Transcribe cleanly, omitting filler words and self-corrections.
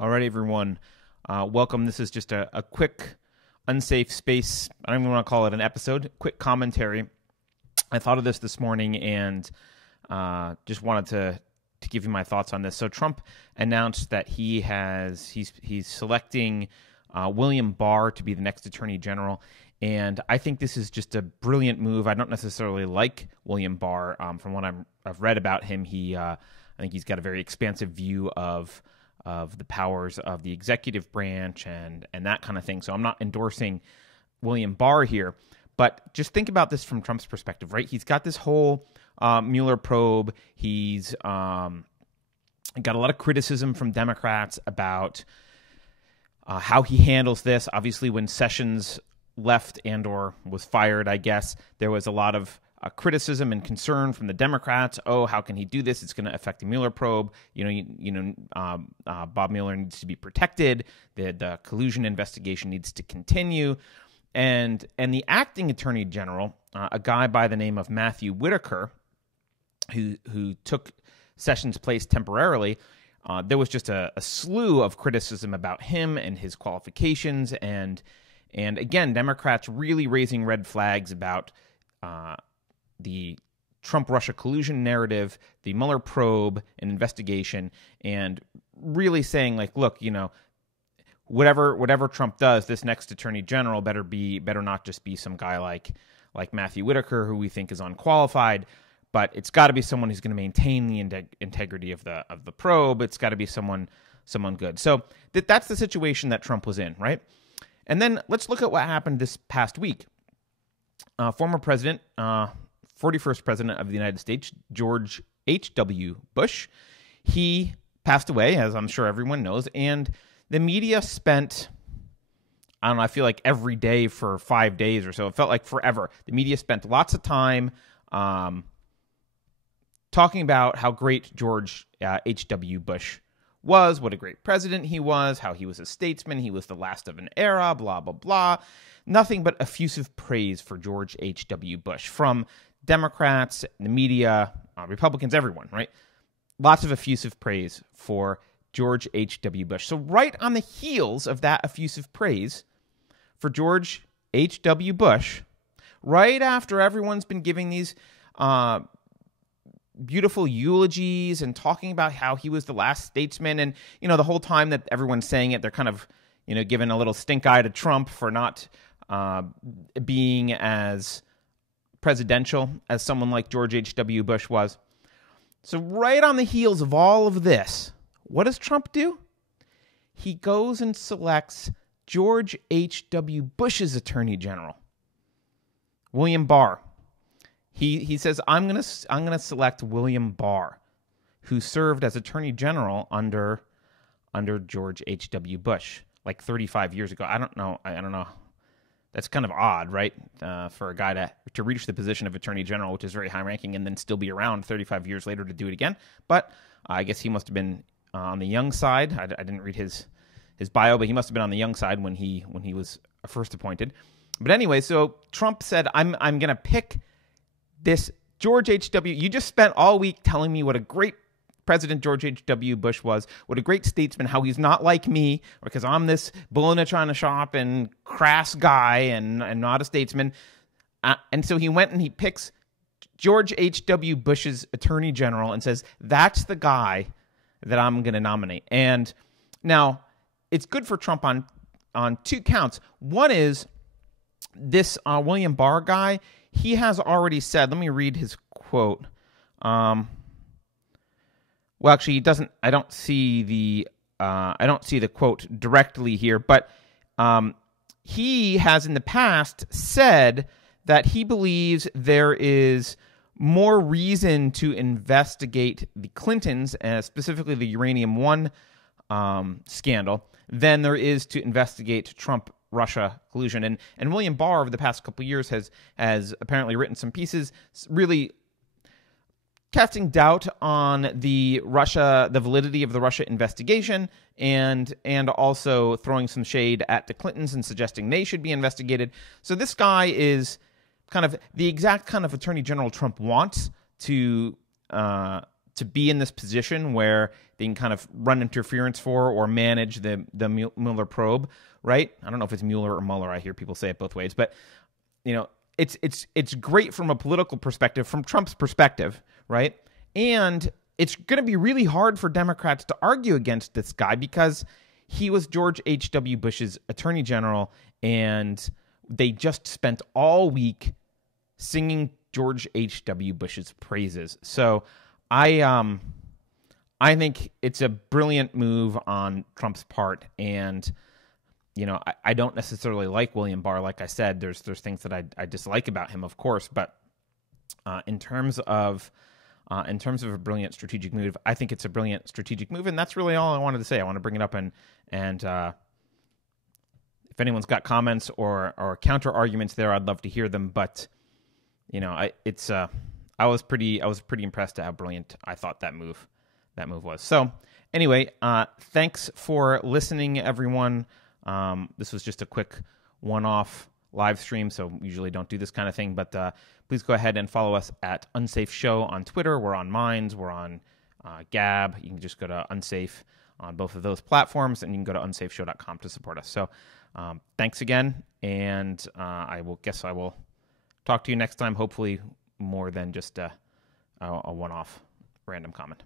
All right, everyone. Welcome. This is just a quick, unsafe space. I don't even want to call it an episode. Quick commentary. I thought of this morning and just wanted to give you my thoughts on this. So Trump announced that he's selecting William Barr to be the next Attorney General. And I think this is just a brilliant move. I don't necessarily like William Barr. From what I've read about him, I think he's got a very expansive view of the powers of the executive branch and that kind of thing. So I'm not endorsing William Barr here, but just think about this from Trump's perspective, right? He's got this whole Mueller probe. He's got a lot of criticism from Democrats about how he handles this. Obviously, when Sessions left and or was fired, I guess, there was a lot of criticism and concern from the Democrats. Oh, how can he do this? It's going to affect the Mueller probe. Bob Mueller needs to be protected. The collusion investigation needs to continue. And the acting attorney general, a guy by the name of Matthew Whitaker, who took Sessions' place temporarily, there was just a slew of criticism about him and his qualifications. And again, Democrats really raising red flags about the Trump-Russia collusion narrative, the Mueller probe and investigation, and really saying, like, look, whatever Trump does, this next attorney general better not just be some guy like Matthew Whitaker, who we think is unqualified, but it's got to be someone who's going to maintain the integrity of the probe. It's got to be someone good. So that's the situation that Trump was in, right? And then let's look at what happened this past week. Former president, 41st president of the United States, George H.W. Bush, he passed away, as I'm sure everyone knows, and the media spent, I don't know, I feel like every day for 5 days or so. It felt like forever. The media spent lots of time talking about how great George H.W. Bush was, what a great president he was, how he was a statesman, he was the last of an era, blah, blah, blah. Nothing but effusive praise for George H.W. Bush from Democrats, the media, Republicans, everyone, right? Lots of effusive praise for George H.W. Bush. So right on the heels of that effusive praise for George H.W. Bush, right after everyone's been giving these beautiful eulogies and talking about how he was the last statesman, and the whole time that everyone's saying it, they're kind of giving a little stink eye to Trump for not being as presidential as someone like George H.W. Bush was. So right on the heels of all of this, what does Trump do? He goes and selects George H.W. Bush's attorney general, William Barr. He says, I'm gonna select William Barr, who served as attorney general under George H.W. Bush like 35 years ago. I don't know. That's kind of odd, right? For a guy to reach the position of attorney general, which is very high ranking, and then still be around 35 years later to do it again. But I guess he must have been on the young side. I didn't read his bio, but he must have been on the young side when he was first appointed. But anyway, so Trump said, I'm going to pick this George H.W. You just spent all week telling me what a great President George H.W. Bush was, what a great statesman, how he's not like me, because I'm this bull in a china shop and crass guy and not a statesman. And so he went and he picks George H.W. Bush's attorney general and says, that's the guy that I'm going to nominate. And now it's good for Trump on two counts. One is this William Barr guy, he has already said, let me read his quote. Well, actually, he doesn't. I don't see the quote directly here, but he has in the past said that he believes there is more reason to investigate the Clintons, specifically the Uranium One scandal, than there is to investigate Trump-Russia collusion. And William Barr over the past couple of years has apparently written some pieces really casting doubt on the validity of the Russia investigation, and also throwing some shade at the Clintons and suggesting they should be investigated. So this guy is kind of the exact kind of attorney general Trump wants to to be in this position where they can kind of run interference for or manage the Mueller probe, right? I don't know if it's Mueller or Mueller. I hear people say it both ways, but it's great from a political perspective, from Trump's perspective, right? And it's going to be really hard for Democrats to argue against this guy because he was George H.W. Bush's attorney general, and they just spent all week singing George H.W. Bush's praises. So I think it's a brilliant move on Trump's part, and I don't necessarily like William Barr. Like I said, there's things that I dislike about him, of course, but in terms of a brilliant strategic move, I think it's a brilliant strategic move, and that's really all I wanted to say. I want to bring it up, and if anyone's got comments or counter arguments there, I'd love to hear them. But I was pretty impressed at how brilliant I thought that move was. So anyway, thanks for listening, everyone. This was just a quick one-off live stream, so we usually don't do this kind of thing, but please go ahead and follow us at Unsafe Show on Twitter. We're on Minds. We're on Gab. You can just go to Unsafe on both of those platforms, and you can go to unsafeshow.com to support us. So thanks again, and I will talk to you next time, hopefully more than just a one-off random comment.